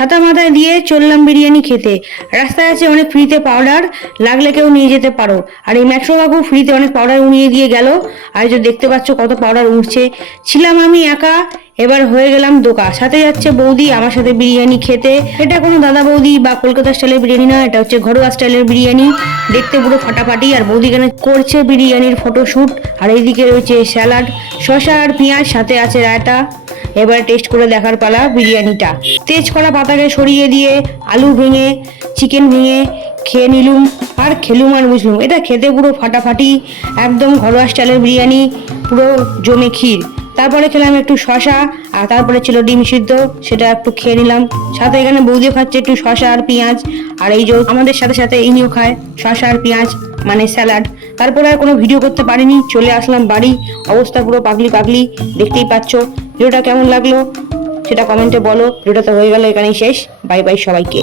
ছাতা মাথায় দিয়ে চললাম বিরিয়ানি খেতে। রাস্তায় আছে অনেক ফ্রিতে পাউডার, লাগলে কেউ নিয়ে যেতে পারো। আর এই মেট্রো বাবু ফ্রিতে অনেক পাউডার উড়িয়ে দিয়ে গেল। আর যে দেখতে পাচ্ছ কত পাউডার উঠছে। ছিলাম আমি একা, এবার হয়ে গেলাম দোকা। সাথে যাচ্ছে বৌদি আমার সাথে বিরিয়ানি খেতে। এটা কোনো দাদা বৌদি বা কলকাতা স্টাইলের বিরিয়ানি না, এটা হচ্ছে ঘরোয়া স্টাইলের বিরিয়ানি। দেখতে পুরো ফাটাফাটি। আর বৌদি কেন করছে বিরিয়ানির ফটোশুট। আর এইদিকে রয়েছে স্যালাড, শসা আর পেঁয়াজ, সাথে আছে রায়তা। এবার টেস্ট করে দেখার পালা বিরিয়ানিটা। তেজ করা পাতাকে সরিয়ে দিয়ে আলু ভেঙে, চিকেন ভেঙে খেয়ে নিলুম। আর খেলুম আর বুঝলুম, এটা খেতে পুরো ফাটাফাটি, একদম ঘরোয়া স্টাইলের বিরিয়ানি, পুরো জমে ক্ষীর। তারপরে খেলাম একটু শসা, আর তারপরে ছিল ডিম সিদ্ধ, সেটা একটু খেয়ে নিলাম। সাথে এখানে বৌদিও খাচ্ছে একটু শসা আর পেঁয়াজ। আর এই যে আমাদের সাথে সাথে ইনিও খায় শসা আর পেঁয়াজ, মানে স্যালাড। তারপরে আর কোনো ভিডিও করতে পারিনি, চলে আসলাম বাড়ি। অবস্থা পুরো পাগলি পাগলি, দেখতেই পাচ্ছ। ভিডিওটা কেমন লাগলো সেটা কমেন্টে বলো। ভিডিওটা তো হয়ে গেল এখানেই শেষ। বাই বাই সবাইকে।